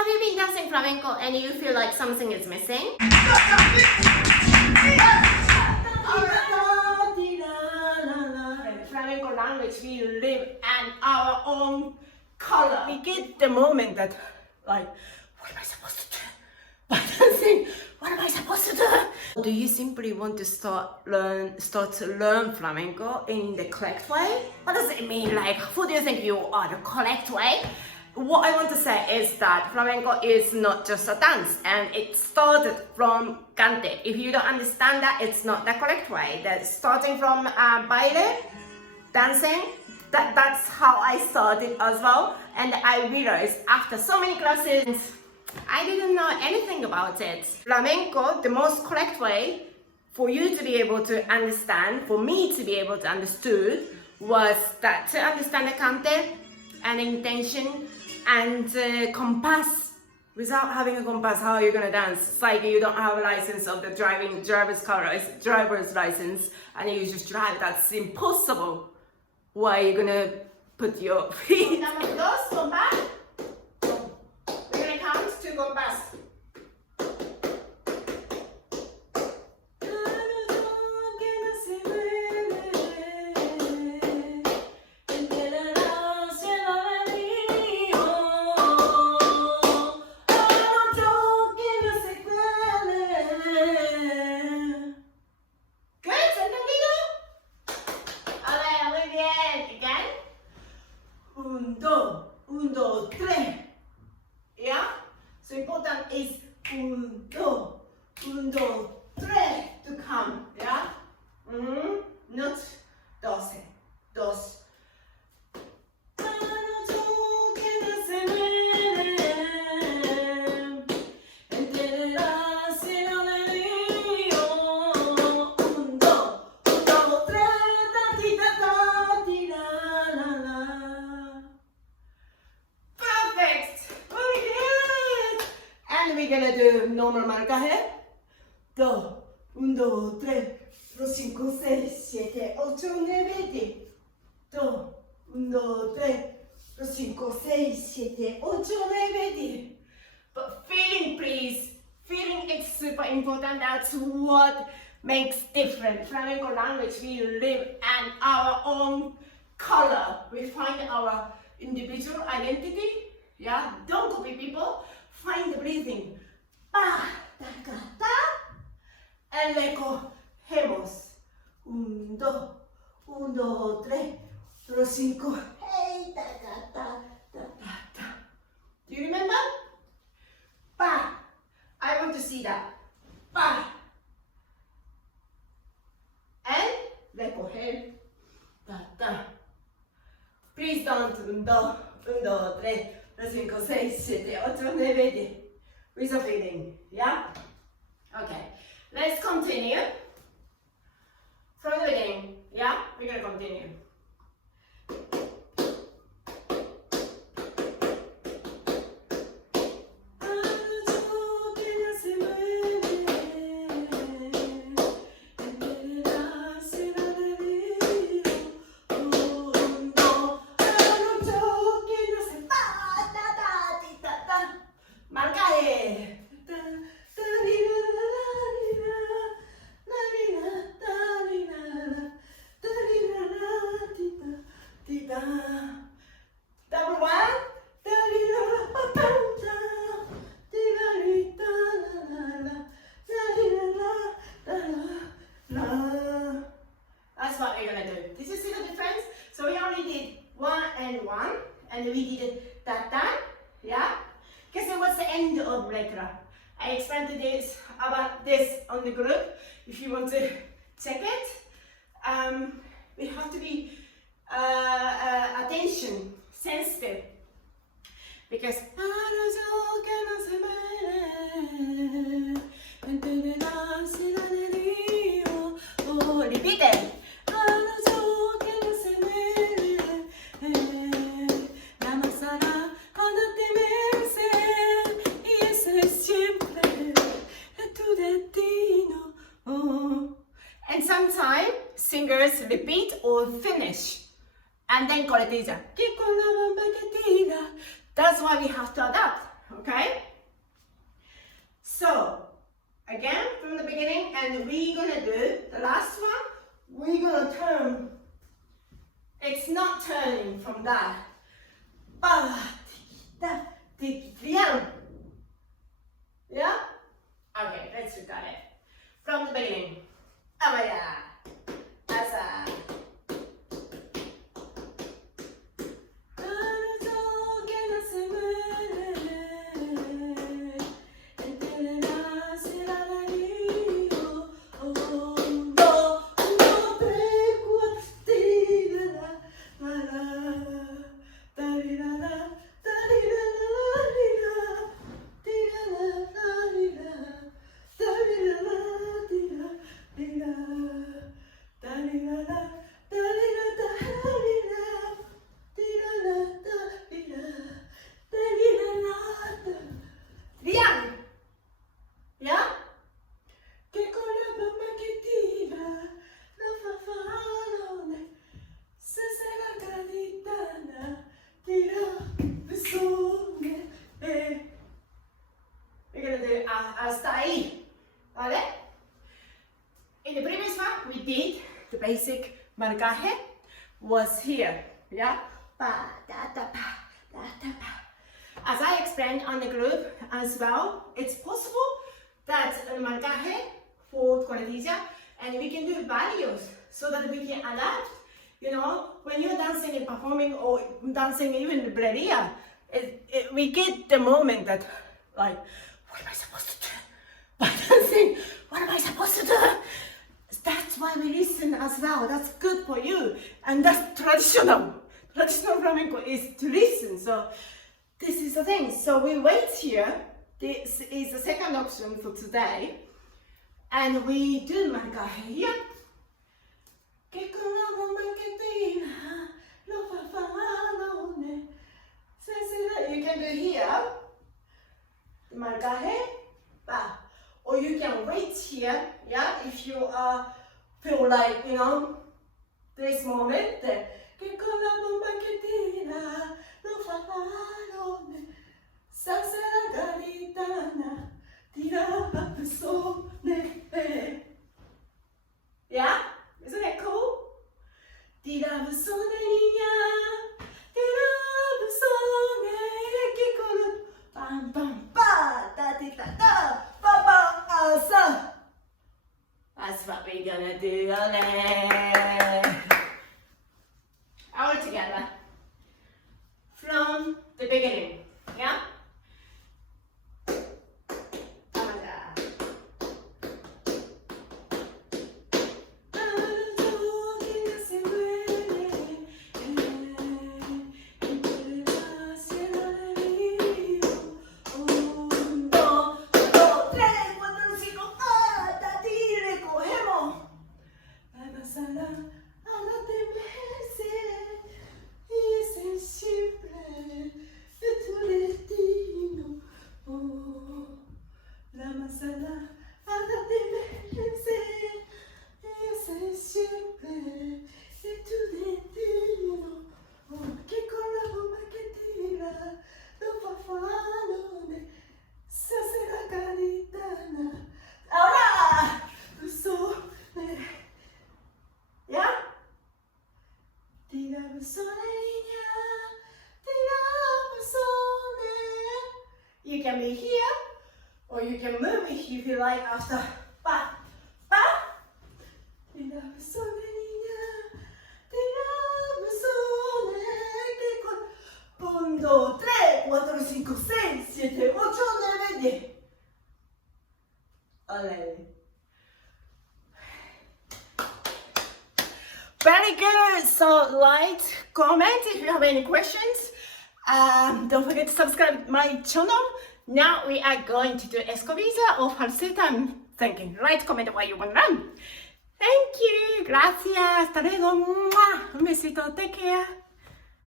Have you been dancing flamenco and you feel like something is missing? In flamenco language, we live in our own color. We get the moment that, like, what am I supposed to do? By dancing, what am I supposed to do? Do you simply want to start to learn flamenco in the correct way? What does it mean? Like, who do you think you are, the correct way? What I want to say is that flamenco is not just a dance, and it started from cante. If you don't understand that, it's not the correct way. That starting from baile, dancing, that's how I started as well. And I realized after so many classes, I didn't know anything about it. Flamenco, the most correct way for you to be able to understand, for me to be able to understood, was that to understand the cante and intention and compass. Without having a compass, how are you gonna dance? It's like you don't have a license of the driver's license, and you just drive. That's impossible. Why are you gonna put your feet? Number dos, compás. We're gonna count to compás. Un, dos, tres. Yeah? So important is un, dos, tres to come. Yeah? Not doce, dos. We're gonna do normal marcaje. 2, 1, 2, 3, 4, 5, 6, 7, 8, 9, 10. 2, 1, 2, 3, 4, 5, 6, 7, 8, 9, 10. But feeling, please. Feeling is super important. That's what makes different. Flamenco language, we live in our own color. We find our individual identity. Yeah, don't copy people. Find the breathing. Pa, ta, ca, ta. And le cogemos. 1, 2, 1, 2, 3, 4, 5. Hey, ta, ca, ta, ta, ta, ta. Do you remember? Pa. I want to see that. Pa. And le coger. Ta, ta. Please don't. 1, 2, 1, 2, 3. 5, 6, 7, 8, 9, 10. With a feeling, yeah? Okay, let's continue. From the beginning, yeah? We're gonna continue. Number 1. That's what we're gonna do. Did you see the difference? So we only did 1 and 1, and we did ta-ta, yeah? Guess what's the end of letra? I explained about this on the group. If you want to check it, we have to be attention sensitive, because repeat it. And sometimes singers repeat or finish, and then corretilla. That's why we have to adapt. okay? So, again, from the beginning, and we're gonna do the last one, we're gonna turn. It's not turning from that. Yeah? Okay, let's look at it. From the beginning. Abaya. Asa. In the previous one, we did the basic marcaje was here, yeah? As I explained on the group as well, it's possible that marcaje for cuartilla, and we can do varios so that we can adapt. You know, when you're dancing and performing or dancing even the Breria, we get the moment that, like, what am I supposed to do? By dancing, what am I supposed to do? That's why we listen as well. That's good for you. And that's traditional. Traditional flamenco is to listen. So this is the thing. So we wait here. This is the second option for today. And we do marcaje here. You can do here, the marcaje, or you can wait here, yeah, if you feel like, you know, this moment, yeah, isn't it cool? That's what we're gonna do. All together. From the beginning. Yeah? You can be here, or you can move if you feel like after. Pa, pa. Punto 3, 4, 5, 6, 7, 8, 9, 10. Olé. Very good. So like, comment if you have any questions. Don't forget to subscribe my channel. Now we are going to do escovisa or falseta. I'm thinking. Write comment what you want to run. Thank you. Gracias. Hasta luego. Un besito. Take care.